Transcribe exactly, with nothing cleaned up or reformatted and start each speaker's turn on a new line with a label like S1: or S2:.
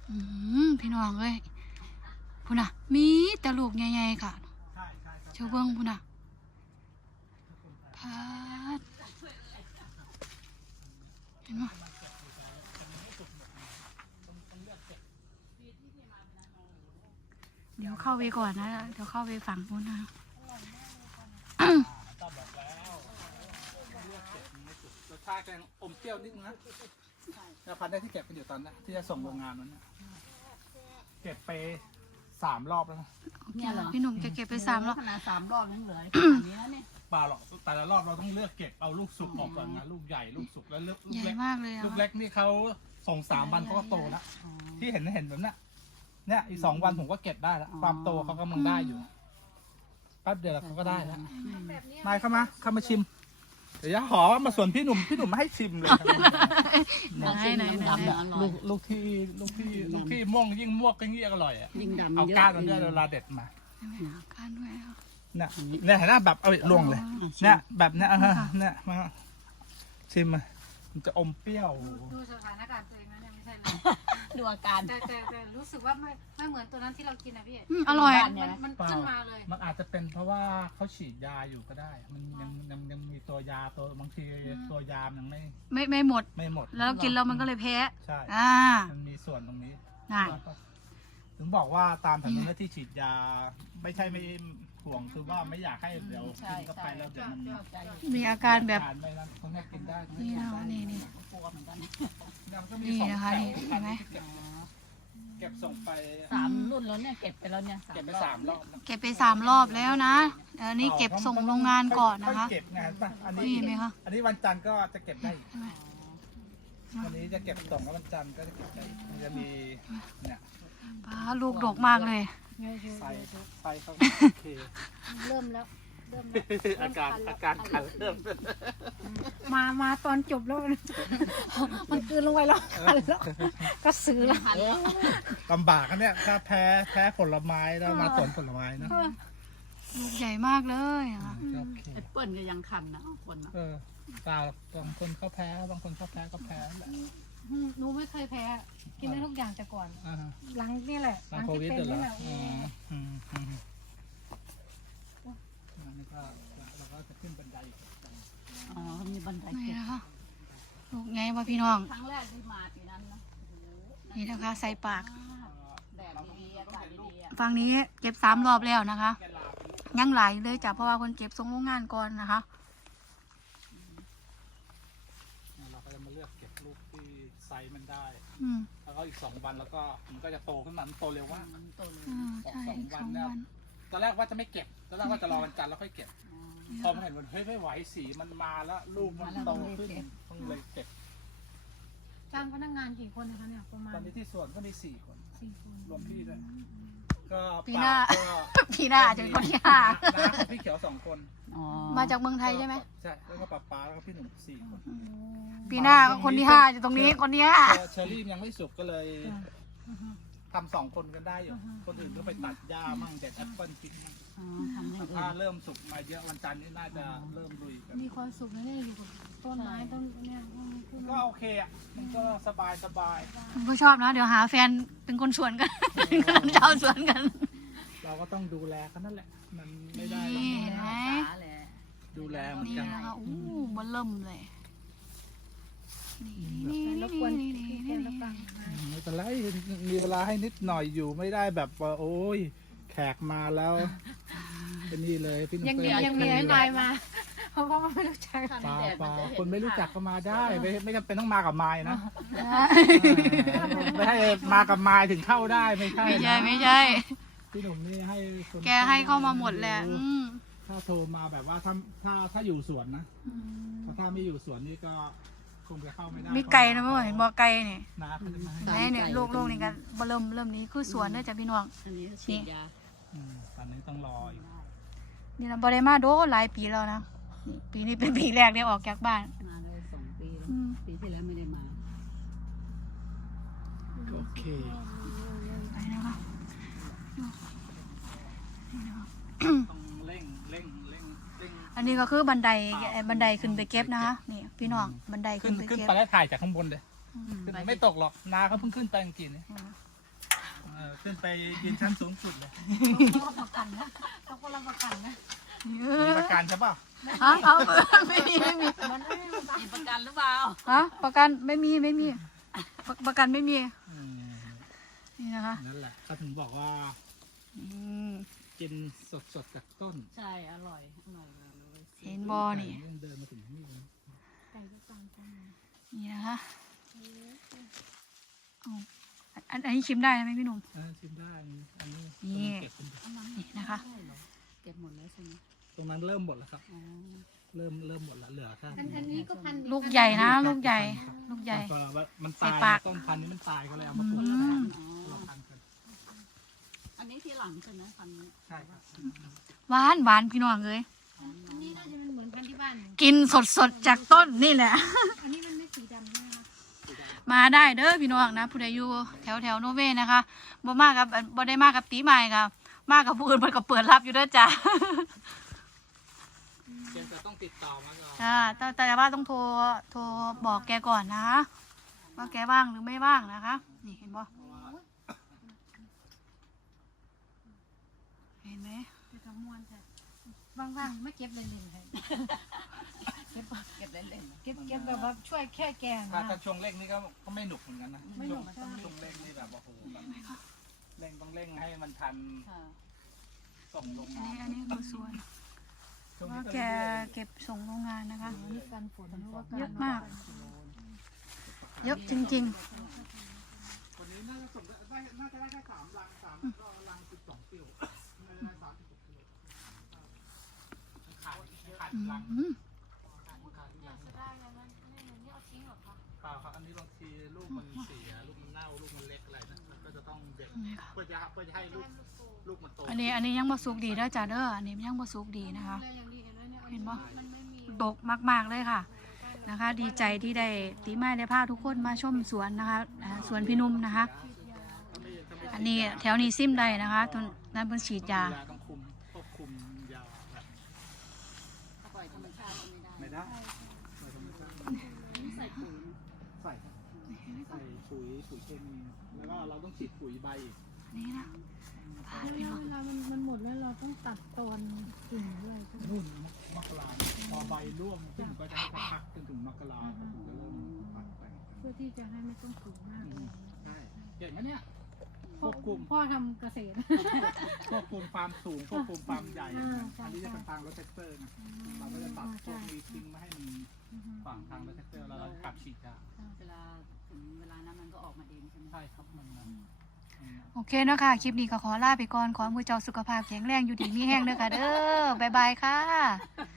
S1: อืมพี่น้องเอ้ยพุ่นน่ะมีแต่ลูกใหญ่ๆค่ะเจ้าเบิ้งพุ่นน่ะพาดเห็นไหมเดี๋ยวเข้าไปก่อนนะเดี๋ยวเข้าไปฝั่งนู้นนะ
S2: ต้องบอกแล้วเลือกเก็บไม่สุดรสชาติแกงอมเปรี้ยวนิดนึงนะแล้วพันธุ์ได้ที่เก็บกันอยู่ตอนนี้ที่จะส่งโรงงานนั้นนะเก็บไปสามรอบแล้วนะ
S3: เนี่ยเหรอ
S1: พี่หนุ่มจะเก็บไปสามรอบ
S3: ขนาดสามรอบยังเหลืออันนี้เนี่ย
S2: เปล่าหรอกแต่ละรอบเราต้องเลือกเก็บเอาลูกสุกออกก่อนนะลูกใหญ่ลูกสุกแล้วลูก
S1: ใหญ่
S2: เล็ก
S1: มากเลยอะ
S2: ลูกเล็กนี่เขาส่งสามวันเขาก็โตแล้วที่เห็นเห็นแบบนี้เนี่ยอีกสองวันผมก็เก็บได้แล้วความโตเขากำลังได้อยู่แป๊บเดียวเขาก็ได้แล้วนายเข้ามาเข้ามาชิมเดี๋ยวจะขอมาส่วนพี่หนุ่มพี่หนุ่มไม่ให้ชิมเลย
S1: ไหนไหนไหน
S3: ดำเนี่ยอร่อ
S2: ลู
S3: ย
S2: กลูกที่ลูกที่ลูกที่ม่วงยิ่งม่วงก็ยิ่งอร่อยอ่ะ
S3: ยิ่งดำ
S2: เอา
S3: เยอะ
S2: ก้านมันด้วยเวลาเด็ดมา
S1: การด้วยอะ
S2: เนี่ยเนี่ยเห็นหน้าแบบเอาลวงเลย เนี่ยแบบเนี้ยอ่ะฮะเนี่ยมาชิมมามันจะอมเปรี้ยว
S4: ดูสถานการณ์ตัวเองนะเนี่ยไม่ใช่เลย
S3: ดูอาการ
S4: แต่แต่แต่รู้สึกว่าไม่ไม่เหมือนตัวนั้นที่เรากินนะพี่
S1: อืมอร่อย
S4: มันมันขึ้นมาเลย
S2: มันอาจจะเป็นเพราะว่าเขาฉีดยาอยู่ก็ได้ มันยังยังยังมีตัวยาตัวบางทีตัวยามยังไม่
S1: ไม่ไม่หมด
S2: ไม่หมด
S1: แล้วกินแล้วมันก็เลยแพ้
S2: ใช่
S1: อ่า
S2: มันมีส่วนตรงนี้
S1: น่ะ
S2: ถึงบอกว่าตามแผนที่ที่ฉีดยาไม่ใช่ไม่ห่วงคือว่าไม่อยากให้เดี๋ยวกินเข้าไปแล้วเดี๋ยวมัน
S1: มีอาการแบบ
S2: ทานไปแล้วเขาให้กินได้
S1: นี่นะคะนี่นี่
S3: กลัวเหมือนกัน
S2: แล้วก็มี
S1: นี่
S2: สอง
S1: นะคะ
S2: แถว
S1: นี่เห็นไหม
S2: เก็บเก็บส่งไป
S3: สามรุ่นแล้วเนี่ยเก็บไปแล้วเนี่ย
S2: เก็บไปสามรอบแล้ว
S1: เก็บไปสามรอบแล้วนะเออนี่เก็บส่งโรงงานก่อนนะคะ
S2: อยๆเก็บงานป่ะอันนี้
S1: นี่ไหมคะ
S2: อันนี้วันจันทร์ก็จะเก็บได้อีก
S1: ใช่ไหม
S2: วันนี้จะเก็บส่งแล้ววันจันทร์ก็จะเก็บได้อีกมันจะมีเนี่ย
S1: ป้าลูกดกมากเลย
S2: ไฟไฟเขาโอเค
S4: เริ่มแล้วเริ่มแล้ว
S2: อาการอาการคันเริ่ม
S4: มามาตอนจบแล้วมันมันกลืนลงไปแล้วคันแล้วก็ซื้อแล้ว
S2: ลำบากนะเนี่ยถ้าแพ้แพ้ผลไม้แล้วมาสวนผลไม้นะ
S1: ลูกใหญ่มากเลยอะ
S2: โอเค
S3: แอปเปิ้ลก็ยังคันนะคนนะ
S2: เออเปล่าบางคนเขาแพ้บางคนเขาแพ้ก็แพ้แหละ
S4: อืมหนูไม่เคยแพ้ กินได้ทุกอย่างแต่ก่อน
S2: อ่า
S4: หลังนี่แหละ
S2: หลังโควิด
S4: ที่
S2: เหร
S4: เป็น
S2: อ
S4: นี่แหละ
S2: อืมอืมอืมอันนี้ก็เราก็จะขึ้นบันไดอีก
S3: อ๋อมีบันได
S1: นี่
S3: เก็บ
S1: นะคะลูกไงวะพี่น้อง
S3: ครั้งแรกที่มาปีนั้นนะ
S1: นี่นะคะใส่ปาก
S3: แดดดีๆอากาศดีๆอ่ะ
S1: ฝั่งนี้เก็บสามรอบแล้วนะคะ ยังหลายเลยจ้ะเพราะว่าคนเก็บส่งโรงงานก่อนนะคะ
S2: เราก็จะมาเลือกเก็บลูกที่ไซส์มันได้
S1: อืม
S2: แล้วก็อีกสองวันแล้วก็มันก็จะโตขึ้นมามันโตเร็วมาก
S3: มันโตเลย
S1: อืมใช่อีกสองวัน
S2: ตอนแรกว่าจะไม่เก็บตอนแรกว่าจะรอวันจันทร์แล้วค่อยเก็บ พอมาเห็นว่าเฮ้ยไม่ไหวสีมันมาแล้วลูกมันโตขึ้นต้องเลยเก็บ
S4: จ้างพนักงานกี่คนนะคะเนี่ยประมาณ
S2: ตอนนี้ที่สวนก็มีสี่คน
S4: สี่คน
S2: รวมพี่ด้วยก็
S1: ปีหน้า
S2: ก็
S1: พี่น่าจะเป็นคนที่ห้า
S2: น้าของพี่เขียวสองคน
S3: อ๋อ
S1: มาจากเมืองไทยใช่ไหม
S2: ใช่แล้วก็ป๊าป๊าแล้วก็พี่หนุ่มสี่คน
S1: ปีหน้าก็คนที่ห้าอยู่ตรงนี้คนที่ห้า
S2: เชอเชอรี่ยังไม่สุกก็เลยทำสองคนกันได้อยู่คนอื่นก็ไปตัดหญ้ามั่งเด็ดแอปเปิ้ลกินมั่ง
S3: อ๋อทำอย่างอื่
S2: ถ้าน เริ่มสุกมาเยอะวันจันทร์นี่น่าจะเริ่มลุยกัน
S4: มีความสุขนะเนี่ยอยู่กับต้นไม้ต้นเนี่ยคือ
S2: ก็โอเคอ่ะมันก็สบายสบาย
S1: ผมก็ชอบนะ เดี๋ยวหาแฟนเป็นคนสวนกัน เป็นคนชาวสวนกัน
S2: เราก็ต้องดูแลเขานั่นแหละ มันไม่ได้
S1: นี่เห็นไหม
S3: สาแหละ
S2: ดูแลเหมือน
S1: นี่
S2: กัน
S1: นะคะอู้บนเริ่มเลยนี่
S4: ร
S1: นี่
S4: บกวน
S1: นี่
S4: พี่
S1: นี่
S4: เพื่อนรับฟัง
S2: ไม่เป็นไรมีเวลาให้นิดหน่อยอยู่ไม่ได้แบบว่าโอ้ยแขกมาแล้วเป็นนี่เลยพี่หนุ่ม
S4: ยังมี
S2: เค
S4: ยังมีไอ้นายมา เพราะว่ามันไม่รู้จัก
S2: ปลาปลาคนไม่รู้จักก็มาได้ ไม่ไม่จำเป็นต้องมากับไม้นะไม่ให้มากับไม้ถึงเข้าได้ไม่ใช่
S1: ไม่ใช่
S2: นะ
S1: ไม่ใช่
S2: พี่หนุ่มนี่ให้คน
S1: แกให้เข้ามาหมดแหละอืม
S2: ถ้าโทรมาแบบว่าถ้าถ้าถ้าอยู่สวนนะถ้าไม่อยู่สวนนี่ก็คงจะเข้าไม่ได้
S1: มีไก่นะเมื่อเห็นบอกไก่เนี่ย
S2: นะเขาจะมาให้
S1: ไหนเนี่ยลูกลูกนี่กันเริ่มเริ่มนี้คือสวนเด้อจ้ะพี่น้อง
S3: อันนี้ฉีดยา
S2: อืมตอนนี้ต้องรออีก
S1: นี่นะบริมาโดหลายปีแล้วนะนี่ปีนี้เป็นปีแรกได้ออกจากบ้าน
S3: มาได้สองปีแล้ว
S1: อืม
S3: ปีที่แล้วไม่ได้มา
S2: โอเค
S1: ไปนะคะนี่นะคะ
S2: ต้องเร่งเร่งเร่งเร่ง
S1: อันนี้ก็คือบันไดไอ้บันไดขึ้นไปเก็บนะคะนี่พี่น้องบันได
S2: ขึ้
S1: ขึ้
S2: น
S1: นไป
S2: ขึ้น
S1: เก็บ
S2: ไปแล้วถ่ายจากข้างบนเลย
S3: อืม
S2: ขึ้นไม่ตกหรอกนาเขาเพิ่งขึ้นไปเมื่อกี้นี่
S1: อืม
S2: เออขึ้นไปยืนชั้นสูงสุดเลย
S4: ต้องรับประกันนะต้องก็รับประกันนะ
S2: มีประกันใช่ป่ะ
S1: ฮะเอาไม่มีไม่มี
S4: มันไม่ได้ประกัน
S3: มีประกันหรือเปล่า
S1: ฮะประกันไม่มีไม่มีประประกันไม่มี
S2: อืม
S1: นี่นะคะ
S2: นั่นแหละเขาถึงบอกว่า
S1: อืม
S2: กินสดๆจากต้น
S3: ใช่อร่อยอร่อยเลย
S1: เห็นบอนี่
S2: เดินมาถึงนี่เลย
S4: ไก่ก็ตามกัน
S1: นี่นะคะเอาอันอันนี้ชิมได้ไหมพี่หนุ่ม
S2: อ่าชิมได้อันนี้อันนี้
S1: นี่
S2: เก็บเป็น
S1: นี่นะคะ
S3: เก็บหมดแล้วใช่ไหม
S2: ตรงนั้นเริ่มหมดแล้วครับ
S3: อ๋อ
S2: เริ่มเริ่มหมดแล้วเหลือแค่
S4: อันอันนี้ก็พัน
S1: ลูกใหญ่นะ ลูกใหญ่ ลูกใหญ่
S2: ตอนว่ามัน
S1: ใส่
S2: ตาย
S1: ปาก
S2: ต้นพันธุ์นี้มันตายก็เลยเอามาปลูก
S1: อืม
S3: อ๋อ
S2: เราพันธุ์กัน
S3: อันนี้ที่หลังใช่ไหมพันนี้
S2: ใช่ครับ
S1: หวานหวานพี่น้องเลย
S4: อันนี้น่าจะมันเหมือนพันธุ์ที่บ้านหนู
S1: กินสดสดๆจากต้นนี่แหละ
S4: อันนี้มันไม่สีดำใช่ไหมคะ
S1: มาได้เด้อพี่น้องนะผู้ใดอยู่แถวแถวโนเวนะคะบ่มากกับบ่ได้มากกับตีใหม่ค่ะมากกับผู้อื่นเพิ่นก็เปิดรับอยู่เด้อจ้า
S2: เพียงแต่ต้องติดต่อมาก่อน
S1: จ้าแต่แต่ว่าต้องโทรโทรบอกแกก่อนนะคะว่าแกว่างหรือไม่ว่างนะคะ นี่เห็นบ่เห็นไหม
S4: จะทำมวนจ้ะว่างๆไม่เก็บเลยเลยค่ะเก็บ
S3: เก็บเล่น
S4: เก็บเก็บแบบว่าช่วยแค่แกง
S2: ถ้า
S4: นะ
S2: ถ้าช่วงเร่งนี่ก็ก็ไม่หนุกเหมือนกันนะ
S4: ไม่หนุก
S2: ช่วง
S4: ใช่
S2: ช่วงเร่งนี่แบบโอ้โหแบบเร่งต้องเร่งให้มันทัน
S3: ๆค่ะ
S2: ส่งลง
S1: อัน
S2: มา
S1: นี้อันนี้คือส่วน
S2: ช่วง
S1: ว่า
S2: นี้
S1: แกเก็บส่งโรงงานนะคะ
S4: อันนี้กันฝนหรือว่า
S1: เยอะมาก เยอะจริง
S2: วันนี้น่าจะส่งได้ได้น่าจะได้แค่สามลังสามแล้วก็ลังสิบสองกิโลไม่ได้สามสิบหกกิโลขาดขาด
S1: ๆอื
S2: ลัง
S1: ม
S2: ขาดลังเปล่าครับอันนี้บางทีลูกมันเสียลูกมันเน่าลูกมันเล็กอะไรนะมันก็จะต้องเด็ก
S1: นี่ค่ะ
S2: เพื่อจะเพื่อจะให้ลูกลูกมันโต
S1: อันนี้อันนี้ยังบ่สุกดีเด้อจ้าเด้ออันนี้ยังบ่สุกดีนะคะ เห็นบ่ดกมากๆเลยค่ะนะคะ ดีใจที่ได้ตีไม้ได้พาทุกคนมาชมสวนนะคะอ่าสวนพี่นุ่มนะคะ อันนี้แถวนี้ซิมได้นะคะตรงนั้นเพิ่นฉีดยา
S2: เวลต้องคุมควบคุมยาแบบ
S3: ถ้าปล่อยธรรมชาติก็ไม่ได้
S2: ไม่ได้ไม่ธรรมชาติ
S3: นี่ใส่ปุ๋ย
S2: ใส่ครับใส่ปุ๋ยปุ๋ยเคมีแล้วก็เราต้องฉีดปุ๋ยใบอีก
S1: นี่นะ
S4: เวลาเวลามันมันหมดแล้วเราต้องตัดตอนกิ่งด้วยใช่ไหม
S2: นู่นมกราพอใบร่วงซึ่งก็จะให้เขาพักจนถึงมกราถึงจะเริ่มปัดแต่ง
S4: เพื่อที่จะให้ไม่ต้องสูงมาก
S2: อืมใช่เก่งนะเนี่ยค
S4: พ่อ
S2: วบคุม
S4: พ่อทำเกษตร
S2: ควบคุมความสูงควบคุมความใหญ่
S4: อ่าใช่
S2: อันนี้จะเป็นทางรถแท็กเตอร์นะเราก็จะตัดพวกมีทิ้งไม่ให้มันฝั่งทางรถแท็กเตอร์แล้วเรากลับฉีดยา
S3: เวลาถึงเวลานั้นมันก็ออกมาเองใช่ไหม
S2: ใช่ครับมันมัน
S1: โอเคเนาะค่ะ คลิปนี้ก็ขอลาไปก่อน ขอให้มือเจ้าสุขภาพแข็งแรงอยู่ดีมีแห้งเด้อค่ะเด้อ บ๊ายบายค่ะ